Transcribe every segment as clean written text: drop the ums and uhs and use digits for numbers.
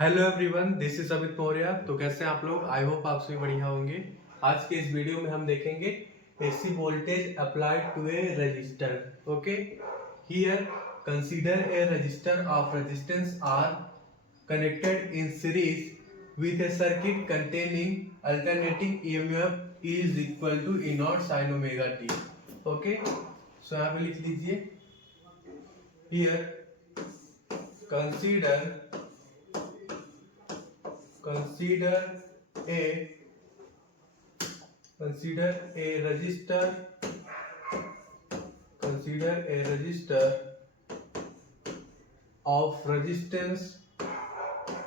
Hello everyone, this is Amit Maurya. तो कैसे हैं आप लोग? आई होप आप सभी बढ़िया होंगे। आज के इस वीडियो में हम देखेंगे AC voltage applied to a resistor. Okay, here consider a resistor of resistance R connected in series with a circuit containing alternating EMF is equal to E naught sine omega t. Okay, so यहाँ पे लिख लीजिए, here consider consider a consider a register consider a register of resistance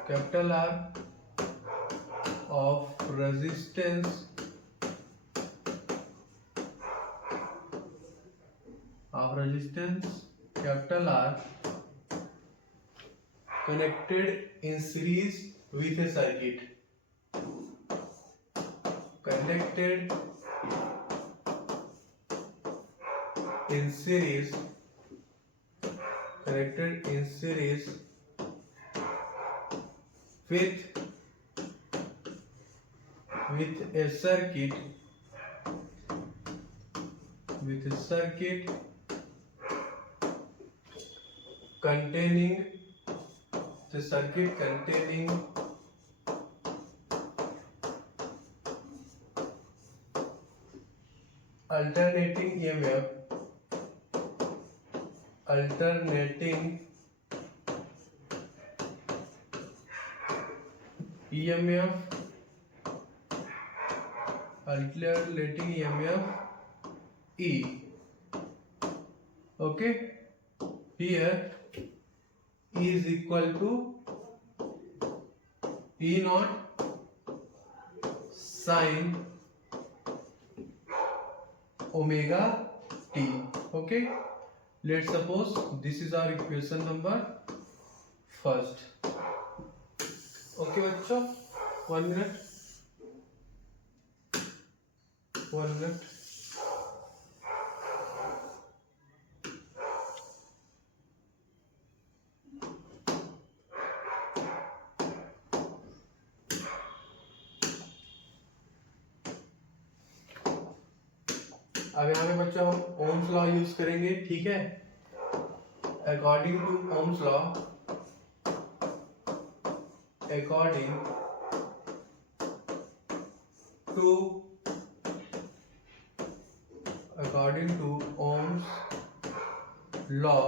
capital R of resistance capital R connected in series with a circuit connected in series with a circuit containing alternating EMF E. Okay, here E is equal to E naught sin omega t. Okay, let's suppose this is our equation number first. Okay बच्चों, 1 minute. अब यहाँ पे बच्चों हम Ohm's law use करेंगे, ठीक है। According to Ohm's law, according to Ohm's law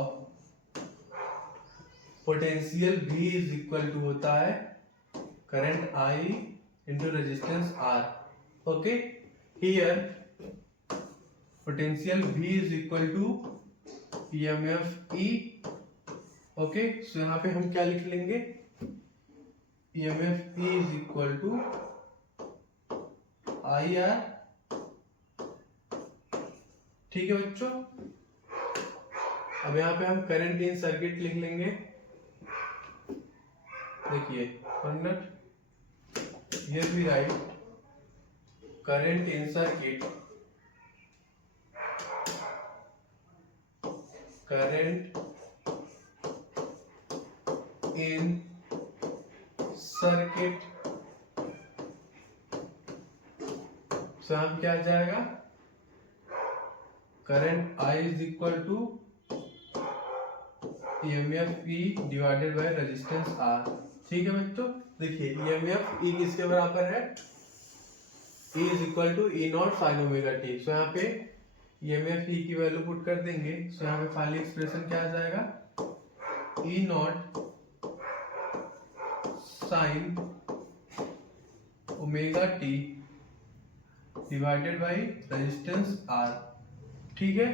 potential V is equal to होता है current I into resistance R। Okay, here potential V is equal to EMF E। Okay, so यहाँ पे हम क्या लिख लेंगे, EMF E is equal to IR। ठीक है बच्चों, अब यहाँ पे हम करंट इन सर्किट लिख लेंगे। देखिए, 1 minute, here we write current in circuit so हम क्या आ जाएगा, current I is equal to EMF E divided by resistance R। ठीक है बच्चों, देखिए EMF E किसके बराबर है, E is equal to E naught sine omega t. So यहाँ पे EMF E की वैल्यू पुट कर देंगे। सो यहाँ पे फाइनल एक्सप्रेशन क्या आ जाएगा, E naught sine omega t divided by resistance R। ठीक है,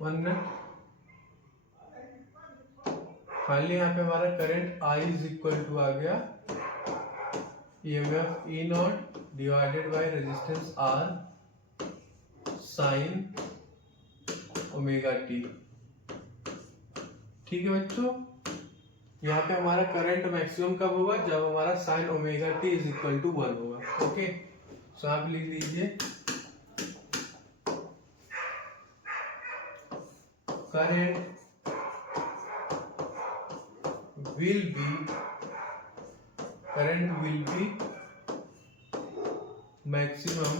1 मिनट। फाइनली यहाँ पे हमारा current I is equal to आ गया EMF E naught divided by resistance R sine omega t. ठीक है बच्चों, यहाँ पे हमारा करंट मैक्सिमम कब होगा, जब हमारा sine omega T is equal to 1 होगा। ओके, सो आप लिख लीजिए current will be maximum,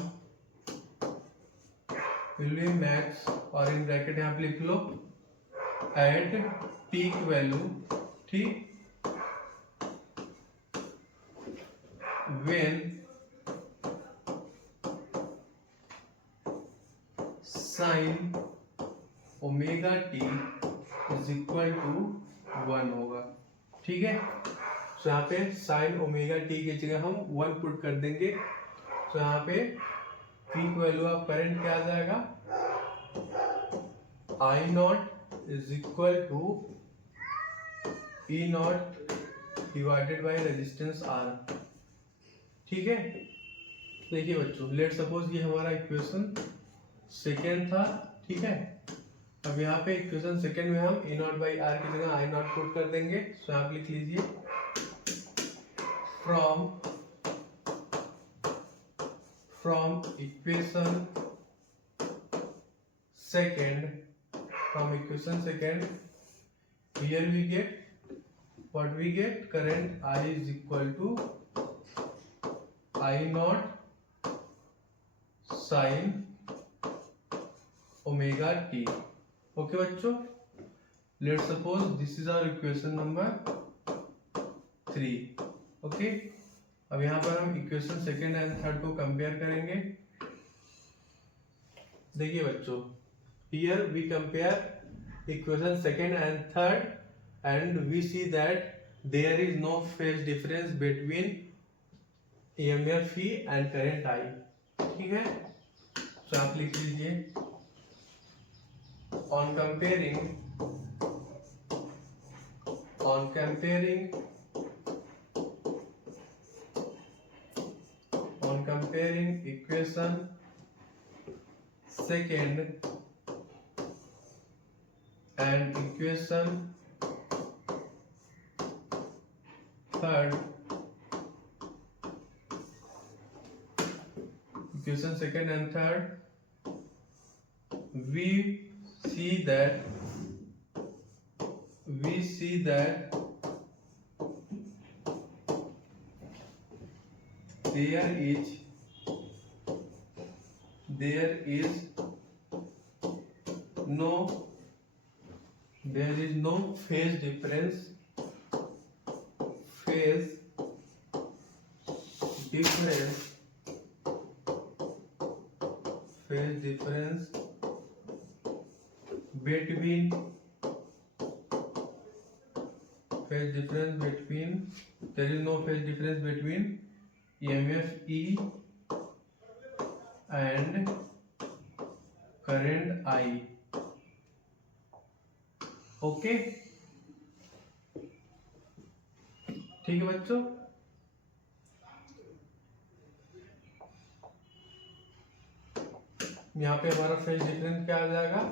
will be max, और इन ब्रैकेट यहाँ पे लिख लो एट पीक वैल्यू, ठीक, when sin omega T is equal to 1 होगा, ठीक है। तो यहाँ पे साइन ओमेगा टी की जगह हम 1 पुट कर देंगे। तो यहाँ पे पीक वैल्यू ऑफ करंट क्या आ जाएगा, I naught is equal to E naught divided by resistance R, ठीक है। देखिए बच्चों, लेट सपोज ये हमारा इक्वेशन सेकेंड था, ठीक है। अब यहाँ पे इक्वेशन सेकेंड में हम ई नॉट बाई आर की जगह आई नॉट पुट कर देंगे। तो आप लिख लीजिए from equation second here we get what we get, current I is equal to I naught sin omega t. Okay बच्चों, let suppose this is our equation number 3। Okay, अब यहाँ पर हम इक्वेशन सेकेंड एंड थर्ड को compare करेंगे। देखिए बच्चों, here we compare equation second and third and we see that there is no phase difference between EMF E and current I, ठीक है। तो आप लिख लीजिए on comparing equation second and equation third, we see that there is no phase difference between there is no phase difference between EMF E and current I। Okay, ठीक है बच्चों। यहाँ पे हमारा फेज डिफरेंस क्या आ जाएगा,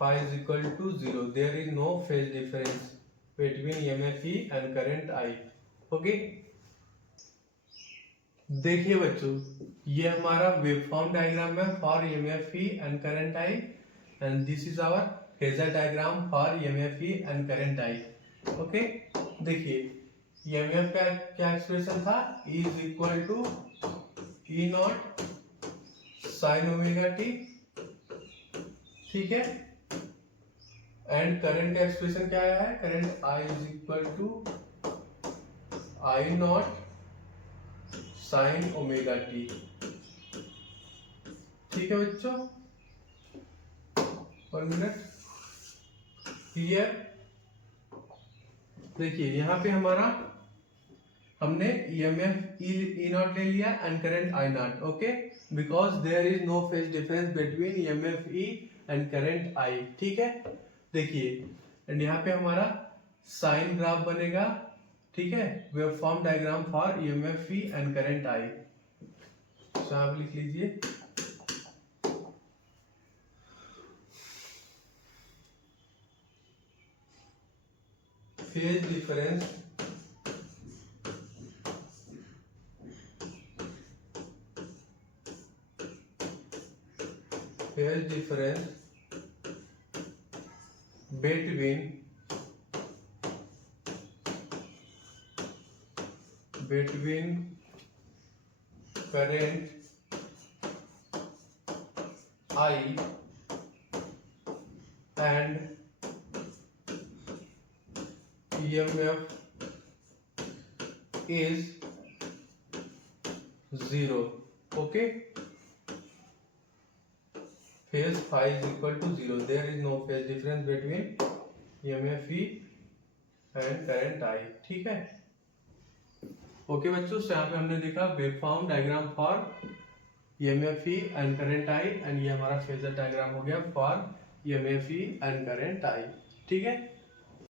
phi is equal to 0, there is no phase difference between EMF E and current I। Okay, देखिए बच्चों, ये हमारा वेवफॉर्म डायग्राम है for EMF E and current I and this is our phasor diagram for EMF E and current I। Okay, देखिए EMF का क्या expression था, E is equal to E naught sine omega t, ठीक है। And current का expression क्या आया है, current I is equal to I not sine omega t, ठीक है बच्चों। 1 मिनट, हियर देखिए यहाँ पे हमारा हमने EMF E नॉट ले लिया and current I naught, okay, because there is no phase difference between EMF E and current I, ठीक है। देखिए एंड यहाँ पे हमारा साइन ग्राफ बनेगा, ठीक है, waveform diagram for EMF E and current I। तो आप लिख लीजिए phase difference between between current I and EMF is 0. Okay, phase phi is equal to 0. There is no phase difference between EMF E and current I. ठीक है। Okay बच्चों, यहाँ पे हमने देखा waveform diagram for EMF E and current I, and ये हमारा phasor diagram हो गया for EMF E and current I। ठीक है।